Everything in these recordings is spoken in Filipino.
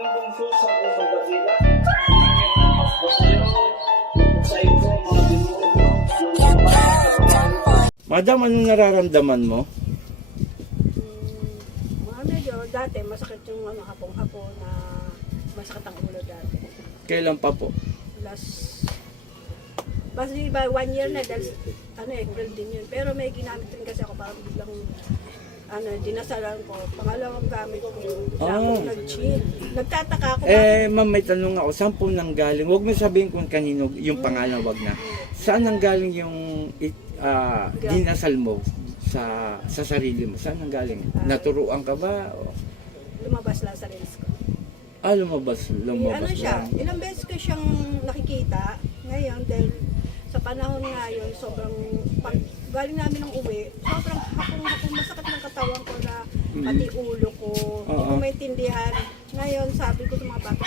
aming bungso sa pusong Batila. Ang po sa iyo, sa iyo, mga demonyo, yung mga Madam, anong nararamdaman mo? Mga medyo dati masakit yung hapong-hapon na masakit ang ulo dati. Kailan pa po? Basta ba 1 year na dahil April din yun. Pero may ginamit rin kasi ako parang biglang dinasalan ko. Pangalawang gamit ko ako nag-chill. Nagtataka ako. Ma'am, may tanong ako. Saan po nanggaling? Huwag mo sabihin kung kanino yung pangalan, wag na. Saan nanggaling yung dinasal mo sa sarili mo? Saan nanggaling? Naturuan ka ba? O? Lumabas lang sa reels ko. Lumabas Siya, lang. ilang beses ko siyang nakikita. Ngayon, dahil sa panahon ngayon, sobrang galing namin ng uwi, sobrang hapong masakit ng katawan ko na pati ulo ko. Hindi ko maintindihan. Ngayon, sabi ko sa mga bata,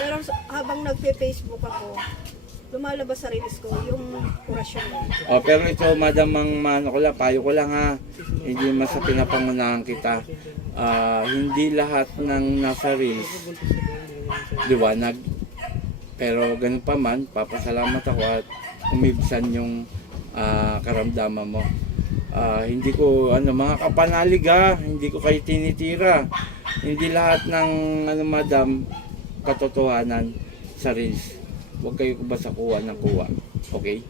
pero habang nagpe-Facebook ako, lumalabas sa reels ko yung orasyon mo. Pero ito, madam, payo ko lang ha. Hindi mas sa pinapangunahan kita. Hindi lahat ng nasa reels liwanag. Pero ganun pa man, papasalamat ako at umibsan yung karamdaman mo. Hindi ko, mga kapanalig hindi ko kayo tinitira. Hindi lahat ng, madam, katotohanan sa reels. Huwag kayo basta kuha ng kuha. Okay?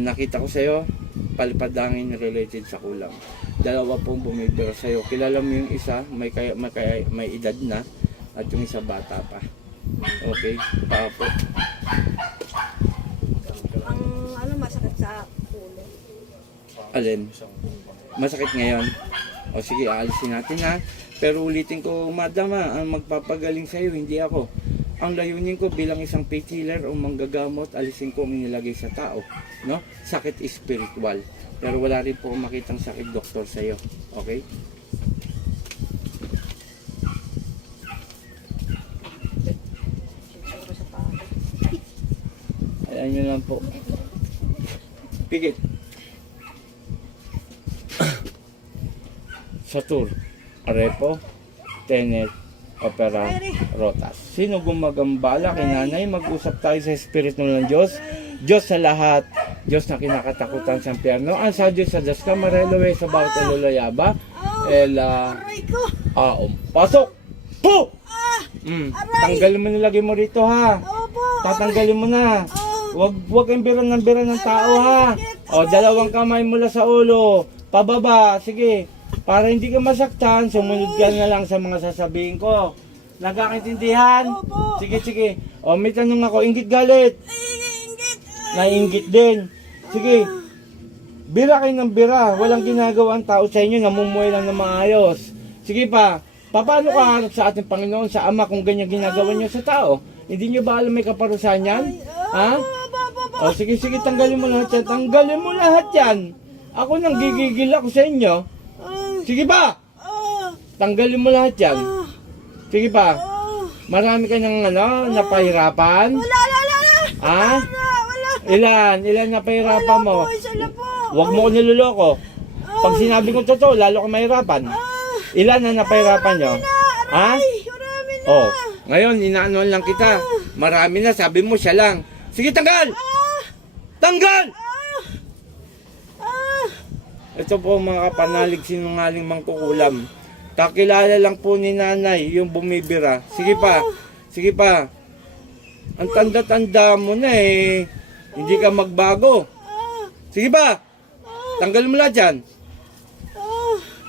Nakita ko sa'yo, palipadangin related sa kulang. Dalawa pong bumibira sa'yo. Kilala mo yung isa, may edad na, at yung isa bata pa. Okay? Papo. Ang masakit sa ulo. Alin? Masakit ngayon? O sige, aalisin natin ha. Pero ulitin ko, madam ang magpapagaling sa'yo, hindi ako. Ang layunin ko bilang isang faith healer o manggagamot, alisin ko ang inilagay sa tao. No? Sakit spiritual. Pero wala rin po makitang sakit doktor sa'yo. Okay? Ayan nyo lang po. Pigit. Satur, Arepo, Tenet, Opera, Rotas. Sino gumagambala kay nanay? Mag-usap tayo sa Espiritu ng Diyos. Diyos sa lahat. Diyos na kinakatakutan sa impyerno. Ang sa Diyos sa Diyos ka, Marelowe sa bawat elulayaba. Pasok! Po! Tanggalin mo nilagay mo rito ha. Tatanggalin mo na. Huwag kang bira ng tao ha. Dalawang kamay mula sa ulo. Pababa. Sige. Para hindi ka masaktan, sumunod ka na lang sa mga sasabihin ko. Nagkakaintindihan? Sige. May tanong ako. Inggit galit? Nainggit din. Sige. Bira kayo ng bira. Walang ginagawa ang tao sa inyo. Namumuhay lang na maayos. Sige pa. Paano ka harap sa ating Panginoon, sa Ama, kung ganyan ginagawa niyo sa tao? Hindi niyo ba alam may kaparusahan yan? Ha? Sige. Tanggalin mo lahat yan. Tanggalin mo lahat yan. Ako nang gigigil ako sa inyo. Sige pa! Tanggalin mo lahat yan. Sige pa. Marami ka ng napahirapan? Wala. Ha? Ilan napahirapan mo? Huwag mo ko niloloko. Pag sinabi ko totoo, lalo ka mahirapan. Ilan na napahirapan nyo? Ha? Ngayon, inaanuan lang kita. Marami na, sabi mo siya lang. Sige, tanggal! Tanggal! Ito po mga kapanalig, sinungaling mangkukulam. Kakilala lang po ni nanay yung bumibira. Sige pa. Ang tanda-tanda mo na eh. Hindi ka magbago. Sige pa. Tanggal mo lahat dyan.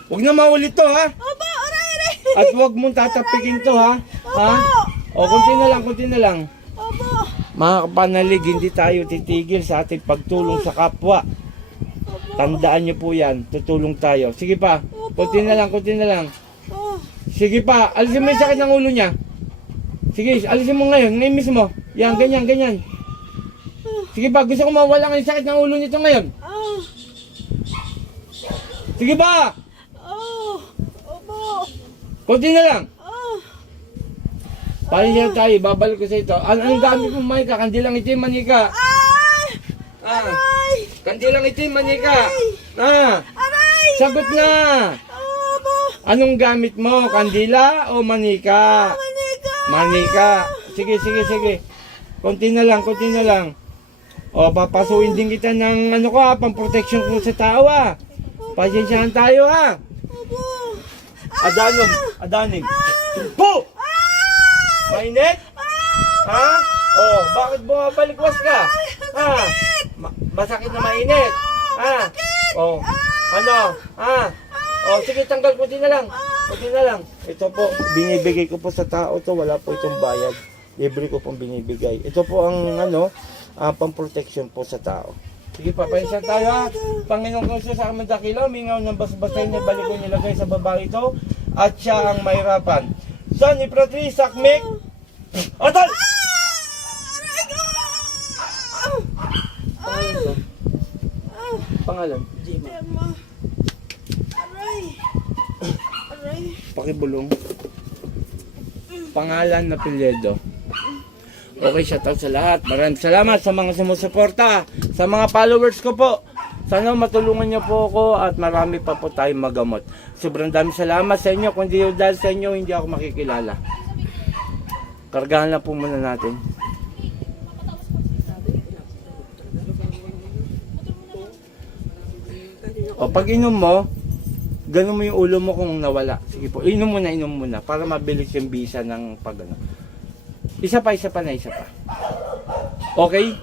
Huwag na maulit to ha. At huwag mong tatapikin to ha. Kunti na lang. Mga kapanalig, hindi tayo titigil sa ating pagtulong sa kapwa. Tandaan nyo po yan, tutulong tayo. Sige pa, kunti na lang. Sige pa, alisin mo yung sakit ng ulo niya. Sige, alisin mo ngayon mismo. Yan, ganyan. Sige pa, gusto ko mawala ng sakit ng ulo nito ngayon. Sige pa! Kunti na lang. Pahinga tayo, babalik ko sa ito. Anong gamit mo, Manika? Kandilang itim, Manika. Kandilang itim, Manika. Sagot na. Anong gamit mo? Kandila o manika? Manika! Manika. Sige. Konti na lang. O, papasuin din kita ng ano ko pang protection ko sa tao Pasensyahan tayo Opo. Adanim. Po! Mainit? Ha? Oh, bakit bumabalikwas ka? Masakit na mainit? Oh, ano? Oh, sige, tanggal konti na lang. Ito po, binibigay ko po sa tao to, wala po itong bayad. Libre ko pong binibigay. Ito po ang pang-protection po sa tao. Sige, papainsan tayo Panginoon ko sa aming dakila, mingaw ng basbasay na balik ko nilagay sa babae ito at siya ang mahirapan. Son, Ipratri, Sakmik, Atal! Pangalan? Aray. Pakibulong. Pangalan na Piledo. Okay, shoutout sa lahat. Maraming salamat sa mga sumusuporta, sa mga followers ko po. Sana matulungan niyo po ako at marami pa po tayong magamot. Sobrang dami salamat sa inyo. Kung di dahil sa inyo, hindi ako makikilala. Kargahan na po muna natin. O, pag inom mo, ganun mo yung ulo mo kung nawala. Sige po, inom muna para mabilis yung bisa ng pag ano. Isa pa. Okay?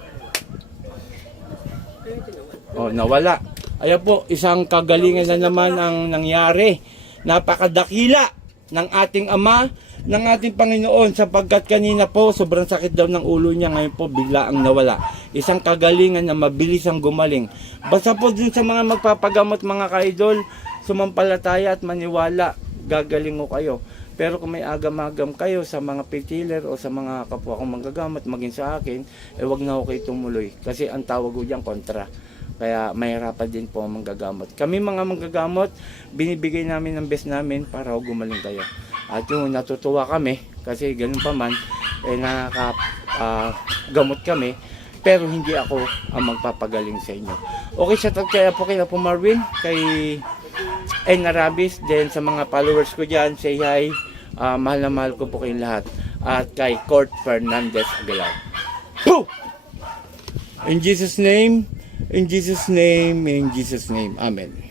Oh, nawala. Ayan po, isang kagalingan na naman ang nangyari. Napakadakila ng ating Ama, ng ating Panginoon, sapagkat kanina po, sobrang sakit daw ng ulo niya, ngayon po bigla ang nawala. Isang kagalingan na mabilis ang gumaling. Basta po dun sa mga magpapagamot, mga ka-idol, sumampalataya at maniwala, gagaling ko kayo. Pero kung may agam-agam kayo sa mga pitiller o sa mga kapwa kong manggagamot, maging sa akin, wag na ako kayo tumuloy. Kasi ang tawag ko diyan kontra. Kaya mahirapan din po ang manggagamot. Kami mga manggagamot, binibigay namin ang best namin para gumaling kayo. At yung natutuwa kami, kasi ganun pa man, nakakagamot kami, pero hindi ako ang magpapagaling sa inyo. Okay, shoutout kaya po kay Apo Marvin, kay Narabis, then sa mga followers ko dyan, say hi, mahal na mahal ko po kayong lahat. At kay Court Fernandez Aguilar. Pooh! In Jesus' name, Amen.